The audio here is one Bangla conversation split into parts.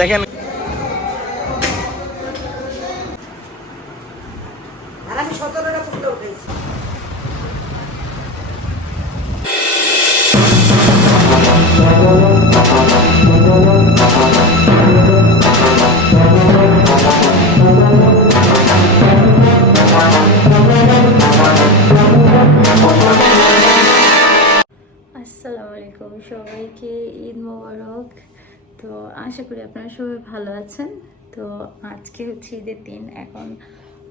দেখেন আমি 17টা ফুল উঠেছি। আসসালামু আলাইকুম সবাইকে, ঈদ মোবারক। তো আশা করি আপনারা সবাই ভালো আছেন। তো আজকে হচ্ছে ঈদের দিন। এখন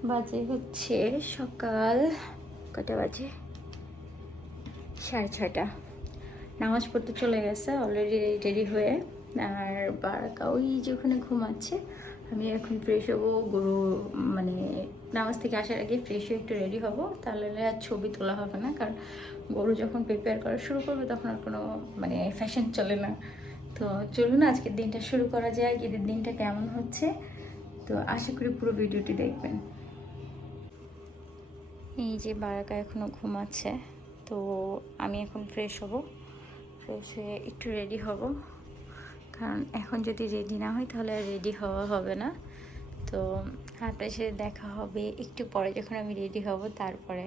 বাজে হচ্ছে সকাল কটা বাজে, 6:30। নামাজ পড়তে চলে গেছে অলরেডি রেডি হয়ে। আর বারাকা ওই যে ওখানে ঘুমাচ্ছে। আমি এখন ফ্রেশ হবো, গরু মানে নামাজ থেকে আসার আগে ফ্রেশ হয়ে একটু রেডি হব, তাহলে আর ছবি তোলা হবে না। কারণ গরু যখন প্রিপেয়ার করা শুরু করবে তখন আর কোনো মানে ফ্যাশন চলে না। তো চলুন আজকের দিনটা শুরু করা যায়, ঈদের দিনটা কেমন হচ্ছে। তো আশা করি পুরো ভিডিওটি দেখবেন। এই যে বারাকা এখনো ঘুমাচ্ছে, তো আমি এখন ফ্রেশ হব, ফ্রেশ হয়ে একটু রেডি হব। কারণ এখন যদি রেডি না হই তাহলে আর রেডি হওয়া হবে না। তো আপনার সাথে দেখা হবে একটু পরে, যখন আমি রেডি হব তারপরে।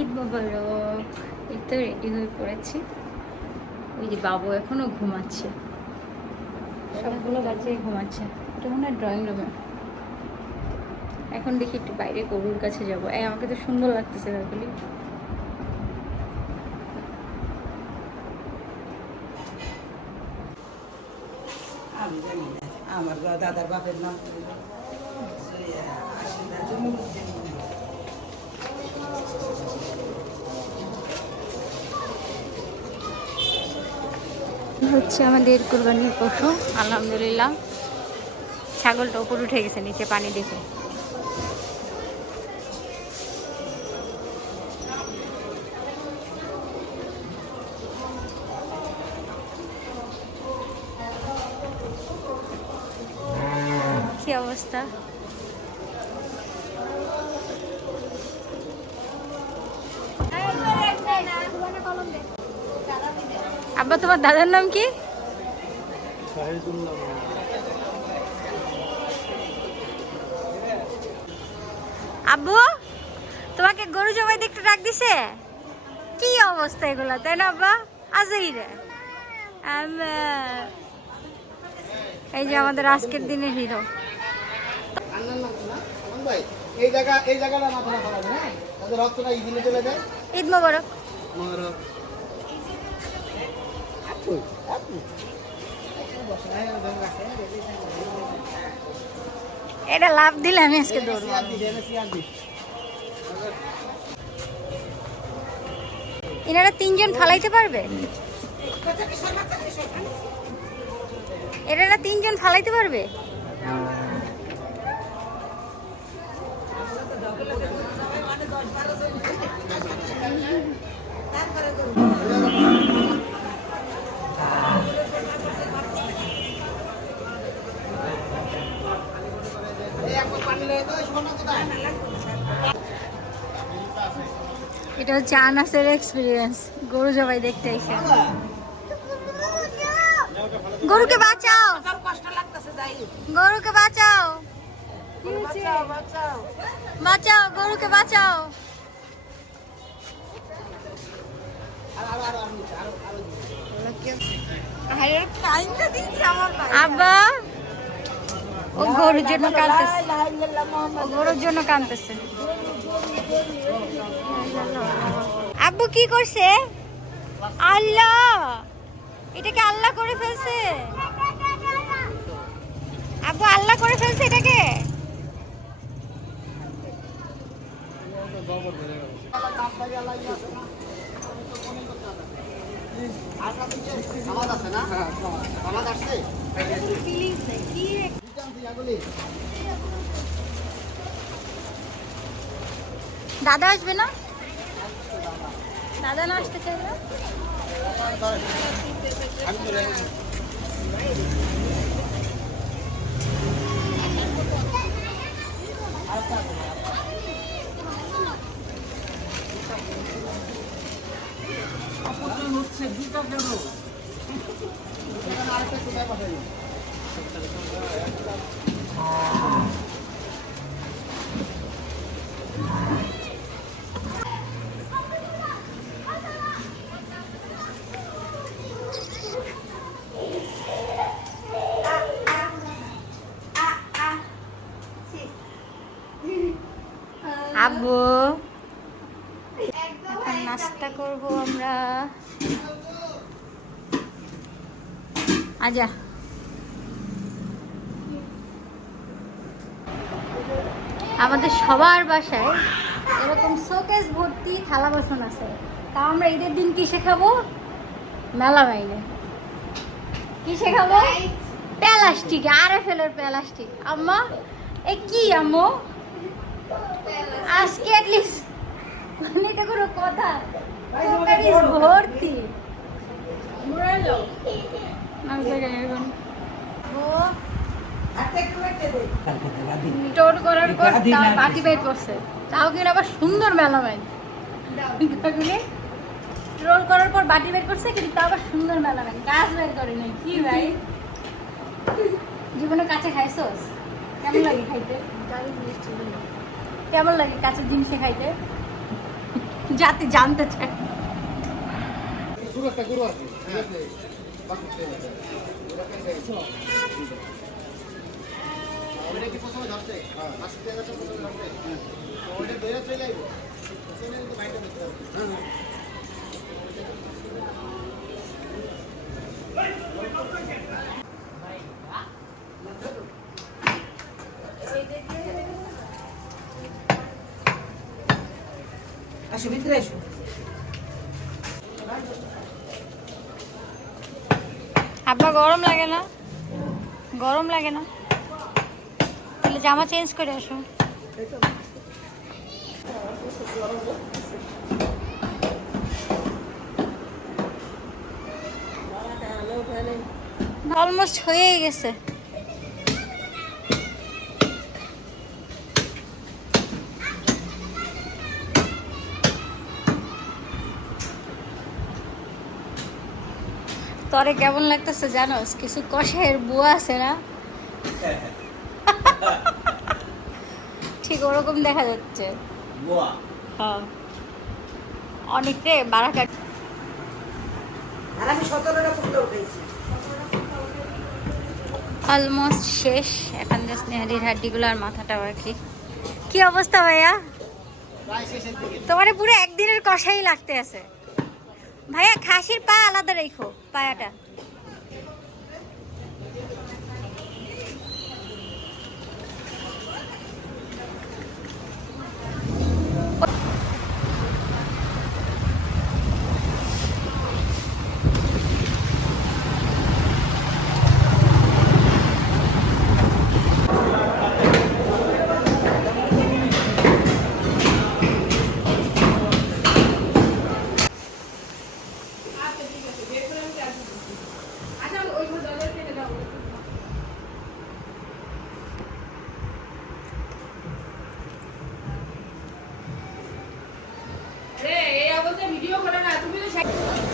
ঈদ মোবারক। এই তো রেডি হয়ে পড়েছি। ওই যে বাবু এখনো ঘুমাচ্ছে, সবগুলো বাচ্চাই ঘুমাচ্ছে। এটা মনে হয় ড্রয়িং রুমে। এখন দেখি একটু বাইরে গরুর কাছে যাবো। আমাকে তো সুন্দর লাগতেছে ব্যাপারগুলি। আমি জানি না আমার দাদার বাপের নাম হচ্ছে আমাদের কুরবানির পশু, আলহামদুলিল্লাহ। ছাগলটা উপর উঠে গেছে নিচে পানি দেখে। কি অবস্থা? আব্বা, তোমার দাদার নাম কি? আব্বু, তোমাকে গরু জবাই দেখতে ডাক দিছে? কি অবস্থা এগুলা, তাই না আব্বা? আজই রে। এই যে আমাদের আজকের দিনের হিরো। ঈদ মোবারক। এটা লাভ দিলে আমি আজকে দৌড় মারবো। এনারা 3 জন ফালাইতে পারবে? এনারা 3 জন ফালাইতে পারবে? এটা হচ্ছে আনাসের এক্সপিরিয়েন্স, গরু জবাই দেখতে এসে। গরুকে বাঁচাও, গরুকে বাঁচাও, বাঁচাও, গরুকে বাঁচাও। আব্বা, ও গরুর জন্য কাঁদতেছে, ও গরুর জন্য কাঁদতেছে। আব্বু কি করছে? আল্লাহ, এটাকে আল্লাহ করে ফেলছে। আব্বু আল্লাহ করে ফেলছে এটাকে। দাদা আসবে না? দাদা না আসতে চাইবে? হচ্ছে দুটা কেন আব্বু এখন নাস্তা করবো আমরা। আজা আমাদের সবার বাসায় এরকম শোকেস ভর্তি থালা বাসন আছে, তা আমরা ঈদের দিন কিসে খাবো? মেলা বাইরে কিসে খাবো? প্লাস্টিক, RFL এর প্লাস্টিক। আম্মা এ কি আম্মু আজকে অ্যাটলিস্ট মানে এটা কোনো কথা? শোকেস ভর্তি মুরালো নামছে কেন এখন? ও টোট করার পর তার বাটি বের করছে, তাও কিনা আবার সুন্দর মেলা বাইন রোল করার পর বাটি বের করছে, কিন্তু তাও আবার সুন্দর মেলা বাইন, গাছ বের করে নাই। কি ভাই জীবনে কাছে খাইছোস? কেমন লাগে খাইতে? কেমন লাগে কাছের জিনিসে খাইতে? যাতে জানতে চাই। আসো ভিতরে আসো। আব্বা গরম লাগে না? গরম লাগে না? তাহলে জামা চেঞ্জ করে আসো। অলমোস্ট হয়েই গেছে। তরে কেমন লাগতেছে জানোস? কিছু কষাইয়ের বুয়া আছে না, ঠিক ওরকম দেখা যাচ্ছে। হ্যাঁ অনেক রে বারাকাট। আর আমি 17টা ফুল উঠাইছি। অলমোস্ট শেষ, এখন জাস্ট নেহারির হাড্ডিগুলো আর মাথাটা বাকি। কি অবস্থা ভাইয়া? তোমার পুরো একদিনের কষাই লাগতে আছে ভাইয়া। খাসির পা আলাদা রেখো, পায়াটা।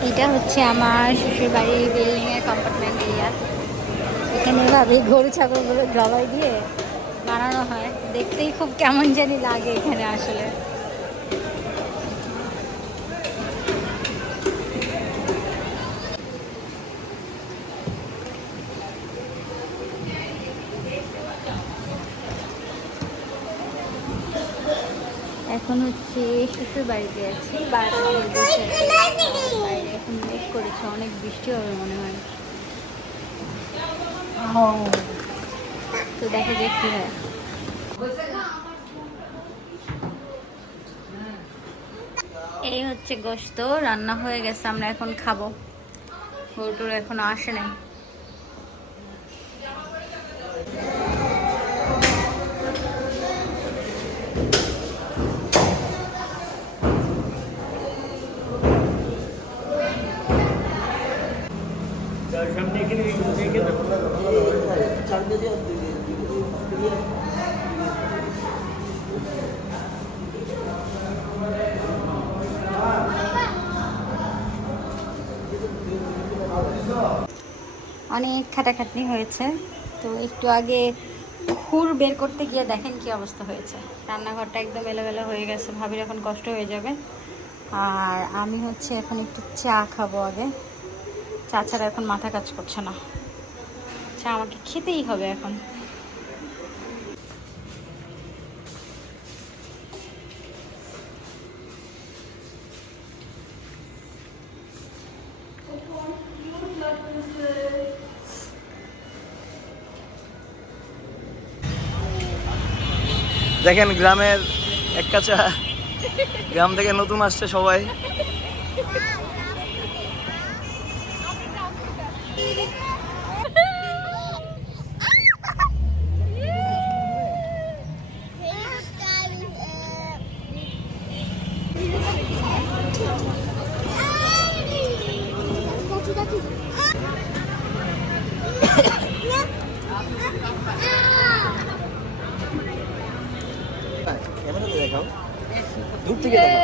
এটা হচ্ছে আমার শ্বশুর বাড়ির বিল্ডিং এর কম্পার্টমেন্ট এরিয়া। এখানে এভাবে গরু ছাগলগুলো জবাই দিয়ে বানানো হয়, দেখতেই খুব কেমন জানি লাগে এখানে আসলে। এখন হচ্ছে শ্বশুর বাড়িতে আছি, বাইরে এখন মেঘ করেছে, অনেক বৃষ্টি হবে মনে হয়। তো দেখা যাক কি হয়। এই হচ্ছে গোশত, রান্না হয়ে গেছে, আমরা এখন খাবো। গরুটুর এখনো আসে নাই। অনেক খাটাখাটনি হয়েছে, তো একটু আগে খুর বের করতে গিয়ে দেখেন কি অবস্থা হয়েছে। রান্নাঘরটা একদম এলোমেলো হয়ে গেছে, ভাবির এখন কষ্ট হয়ে যাবে। আর আমি হচ্ছে এখন একটু চা খাবো আগে, চা ছাড়া এখন মাথা কাজ করছে না, চা আমাকে খেতেই হবে এখন। দেখেন গ্রামের এক কাছা, গ্রাম থেকে নতুন আসছে সবাই। ক্যামেরাতে দেখাও, দূর থেকে দেখাও।